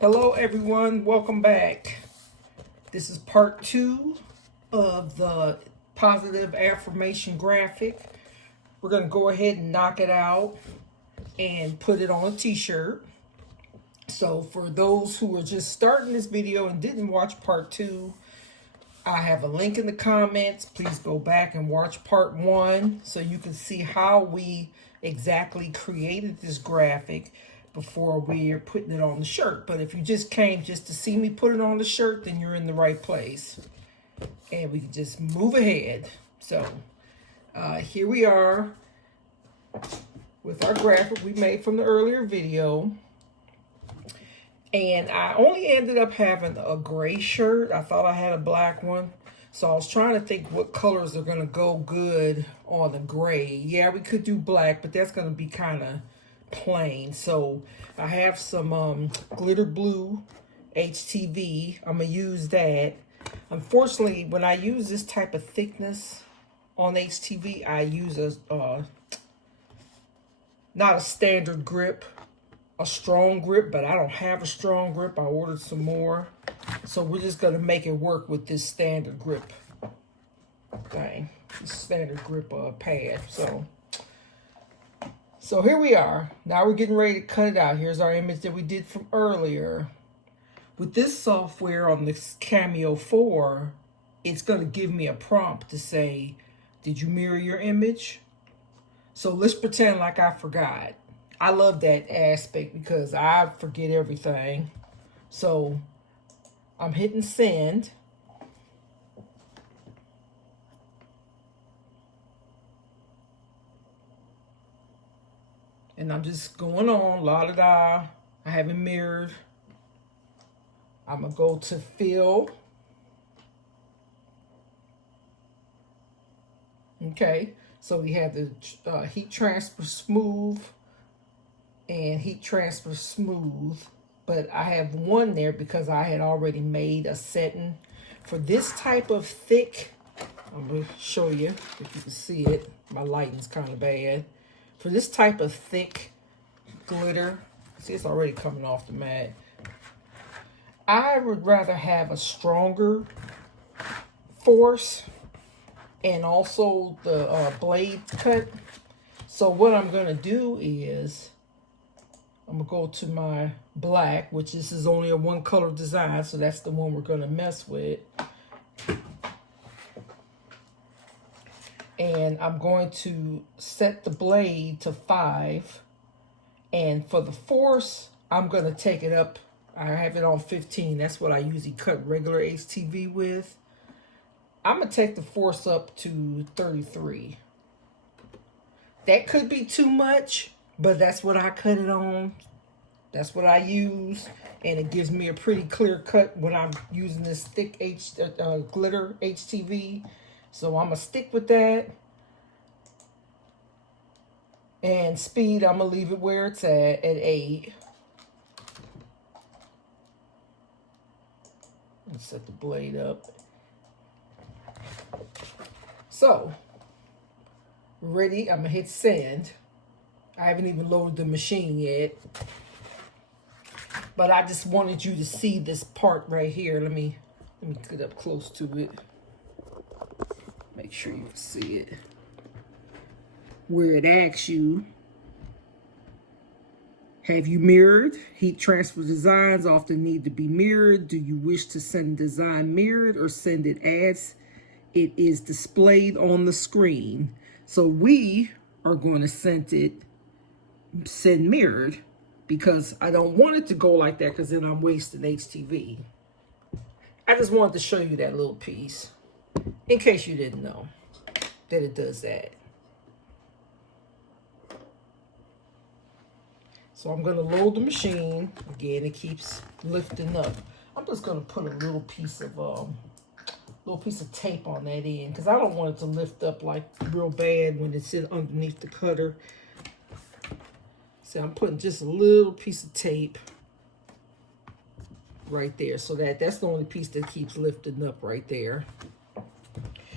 Hello everyone, welcome back. This is part 2 of the positive affirmation graphic. We're going to go ahead and knock it out and put it on a t-shirt. So for those who are just starting this video and didn't watch part 2, I have a link in the comments. Please go back and watch part 1 so you can see how we exactly created this graphic before we're putting it on the shirt. But if you just came just to see me put it on the shirt, then you're in the right place. And we can just move ahead. So here we are with our graphic we made from the earlier video. And I only ended up having a gray shirt. I thought I had a black one. So I was trying to think what colors are going to go good on the gray. Yeah, we could do black, but that's going to be kind of plain. So I have some glitter blue HTV. I'm going to use that. Unfortunately, when I use this type of thickness on HTV, I use a not a standard grip, a strong grip, but I don't have a strong grip. I ordered some more. So we're just going to make it work with this standard grip thing, this standard grip pad. So here we are. Now we're getting ready to cut it out. Here's our image that we did from earlier. With this software on this Cameo 4, it's going to give me a prompt to say, did you mirror your image? So let's pretend like I forgot. I love that aspect because I forget everything. So I'm hitting send. And I'm just going on, la-da-da. I haven't mirrored. I'm going to go to fill. Okay, so we have the heat transfer smooth and heat transfer smooth. But I have one there because I had already made a setting. For this type of thick, I'm going to show you if you can see it. My lighting's kind of bad. For this type of thick glitter, see it's already coming off the mat. I would rather have a stronger force and also the blade cut. So what I'm going to do is I'm going to go to my black, which this is only a one color design, so that's the one we're going to mess with. And I'm going to set the blade to 5. And for the force, I'm going to take it up. I have it on 15. That's what I usually cut regular HTV with. I'm going to take the force up to 33. That could be too much, but that's what I cut it on. That's what I use. And it gives me a pretty clear cut when I'm using this thick glitter HTV. So I'm going to stick with that. And speed, I'm going to leave it where it's at 8. Let's set the blade up. So, ready, I'm going to hit send. I haven't even loaded the machine yet. But I just wanted you to see this part right here. Let me get up close to it. Make sure you can see it. Where it asks you, have you mirrored? Heat transfer designs often need to be mirrored. Do you wish to send design mirrored or send it as it is displayed on the screen? So we are going to send mirrored because I don't want it to go like that because then I'm wasting HTV. I just wanted to show you that little piece in case you didn't know that it does that. So I'm going to load the machine. Again, it keeps lifting up. I'm just going to put a little piece of tape on that end because I don't want it to lift up like real bad when it's underneath the cutter. So I'm putting just a little piece of tape right there so that's the only piece that keeps lifting up right there.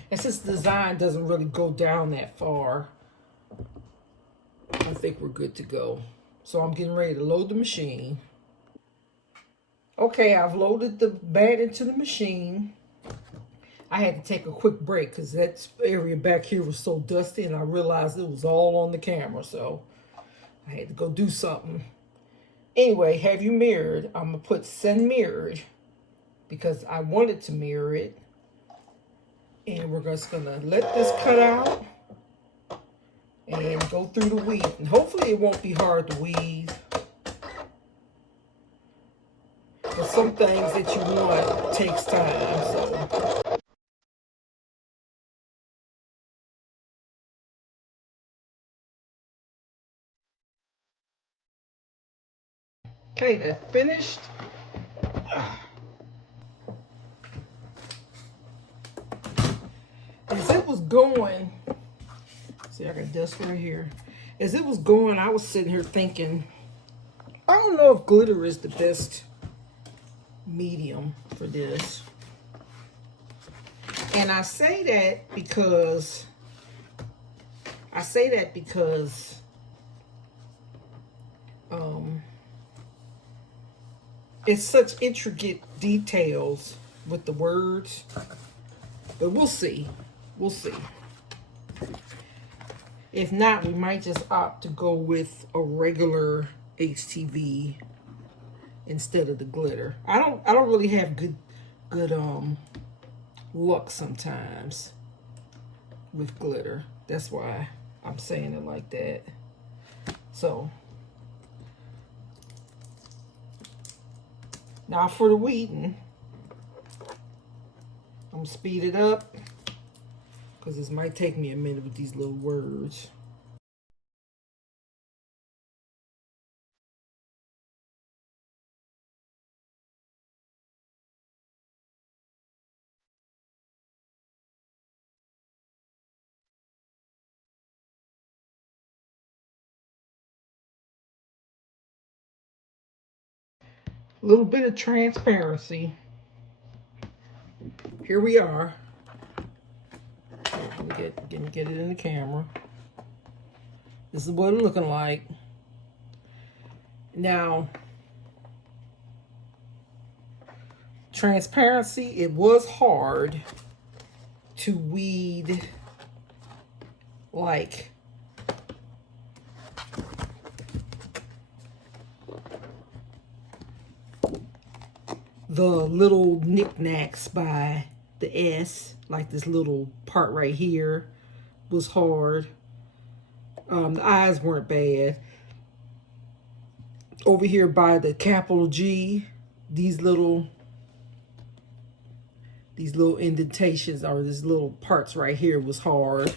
And since the design doesn't really go down that far, I think we're good to go. So I'm getting ready to load the machine. Okay, I've loaded the bat into the machine. I had to take a quick break because that area back here was so dusty and I realized it was all on the camera, so I had to go do something. Anyway, have you mirrored? I'm going to put send mirrored because I wanted to mirror it. And we're just going to let this cut out and go through the weed. And hopefully it won't be hard to weed. But some things that you want takes time, so. Okay, that's finished. As it was going, see, I got dust right here. As it was going, I was sitting here thinking, I don't know if glitter is the best medium for this. And I say that because it's such intricate details with the words. But we'll see. We'll see. If not, we might just opt to go with a regular HTV instead of the glitter. I don't really have good luck sometimes with glitter. That's why I'm saying it like that. So now for the weeding, I'm gonna speed it up because this might take me a minute with these little words. A little bit of transparency. Here we are. Let me get it in the camera. This is what it's looking like. Now, transparency, it was hard to weed like the little knickknacks by the S, like this little part right here was hard. The eyes weren't bad. Over here by the capital G, these little indentations or these little parts right here was hard.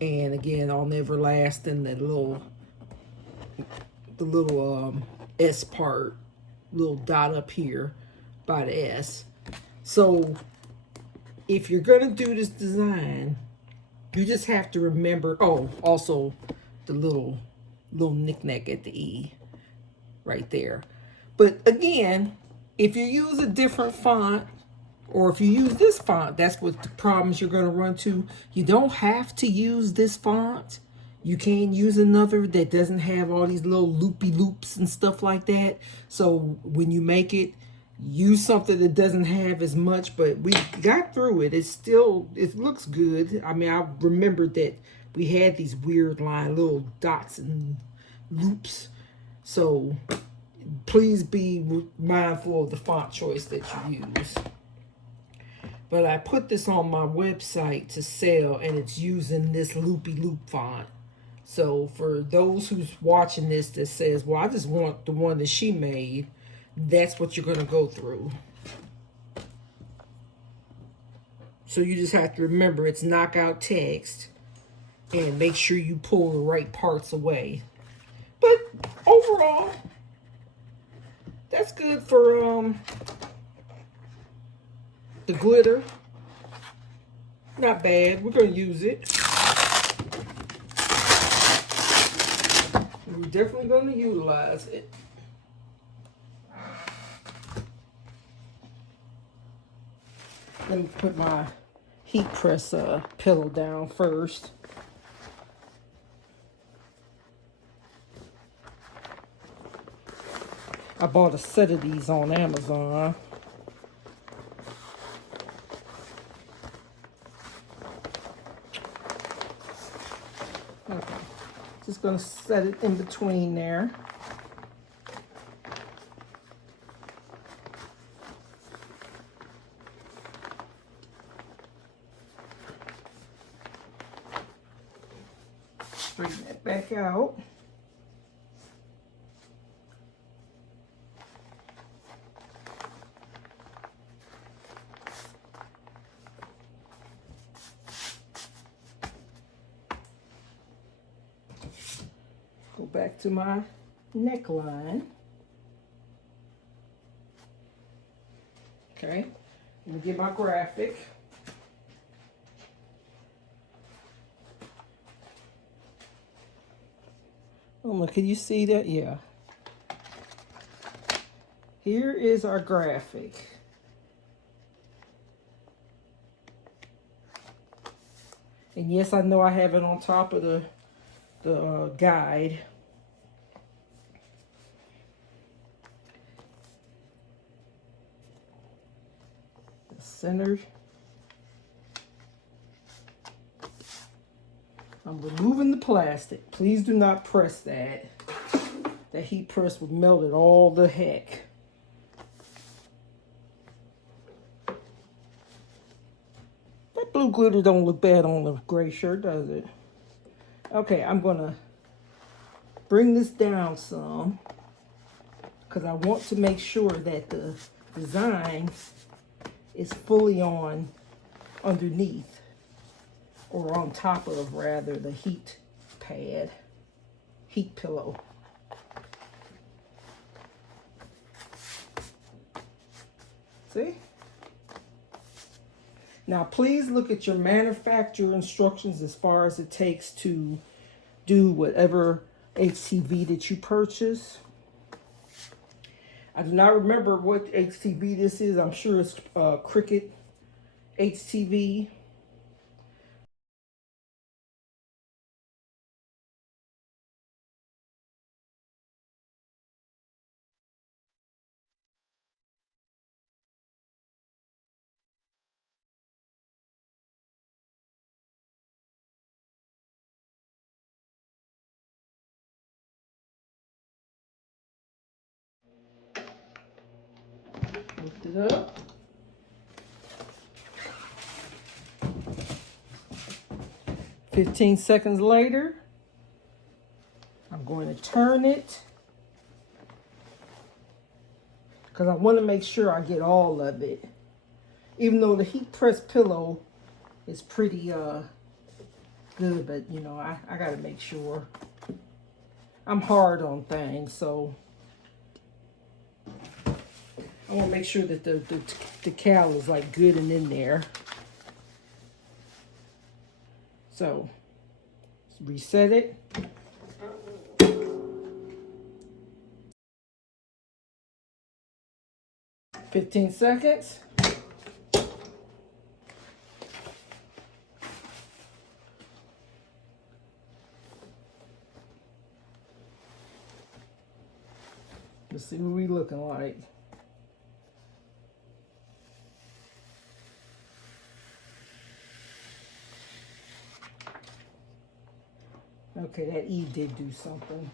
And again, on the everlasting, the little S part, little dot up here by the S. So if you're gonna do this design, you just have to remember, oh, also the little knick-knack at the E right there. But again, if you use a different font, or if you use this font, that's what the problems you're gonna run to. You don't have to use this font. You can use another that doesn't have all these little loopy loops and stuff like that. So when you make it, use something that doesn't have as much, but we got through it. It looks good. I mean, I remembered that we had these weird little dots and loops. So please be mindful of the font choice that you use. But I put this on my website to sell, and it's using this loopy loop font. So for those who's watching this that says, well, I just want the one that she made, that's what you're going to go through. So you just have to remember it's knockout text and make sure you pull the right parts away. But overall, that's good for the glitter. Not bad. We're going to use it. We're definitely going to utilize it. Let me put my heat press pillow down first. I bought a set of these on Amazon. Okay, just gonna set it in between there. Straighten it back out. Go back to my neckline. Okay, let me get my graphic. Oh, look, can you see that? Yeah. Here is our graphic. And yes, I know I have it on top of the guide. The centered. I'm removing the plastic. Please do not press that. That heat press would melt it all the heck. That blue glitter don't look bad on the gray shirt, does it? Okay, I'm gonna bring this down some because I want to make sure that the design is fully on underneath, or on top of, rather, the heat pad, heat pillow. See? Now, please look at your manufacturer instructions as far as it takes to do whatever HTV that you purchase. I do not remember what HTV this is. I'm sure it's Cricut HTV. Lift it up. "15 seconds later, I'm going to turn it because I want to make sure I get all of it. Even though the heat press pillow is pretty good, but you know, I got to make sure. I'm hard on things, so I want to make sure that the cal is like good and in there. So, reset it. "15 seconds. Let's see what we looking like. Okay, that E did do something.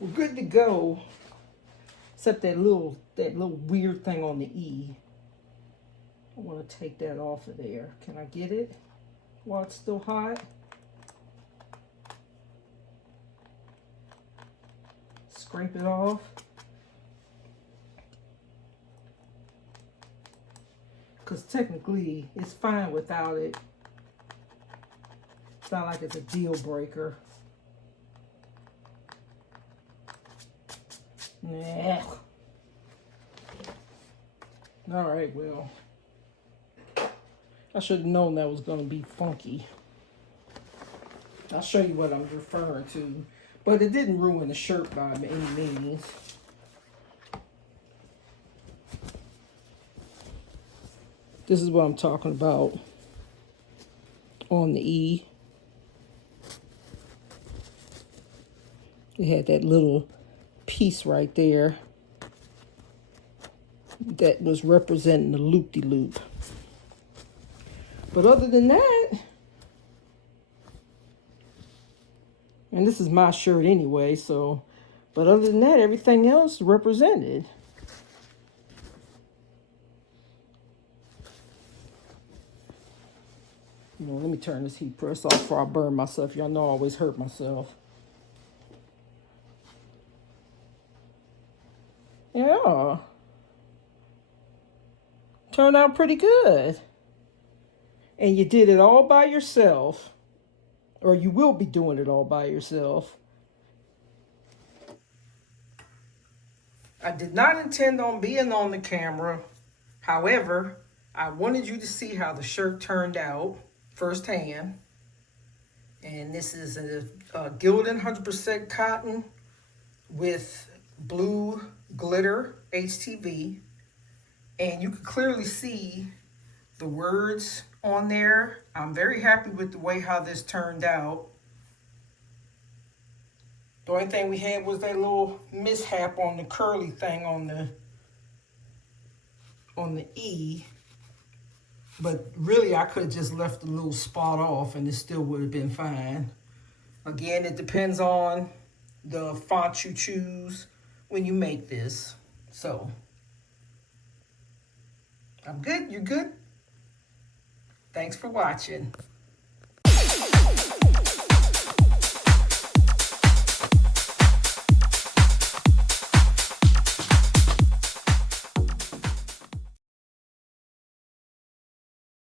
We're good to go, except that little weird thing on the E. I want to take that off of there. Can I get it while it's still hot? Scrape it off. Because technically, it's fine without it. It's not like it's a deal breaker. Nah. All right, well, I should have known that was going to be funky. I'll show you what I'm referring to. But it didn't ruin the shirt by any means. This is what I'm talking about on the E. It had that little piece right there that was representing the loop-de-loop. But other than that, and this is my shirt anyway, so, but other than that, everything else represented. You know, let me turn this heat press off before I burn myself. Y'all know I always hurt myself. Yeah. Turned out pretty good. And you did it all by yourself. Or you will be doing it all by yourself. I did not intend on being on the camera. However, I wanted you to see how the shirt turned out firsthand. And this is a Gildan 100% cotton with blue glitter HTV. And you can clearly see the words on there. I'm very happy with the way how this turned out. The only thing we had was that little mishap on the curly thing on the E. But really, I could have just left the little spot off and it still would have been fine. Again, it depends on the font you choose when you make this. So, I'm good. You good? Thanks for watching.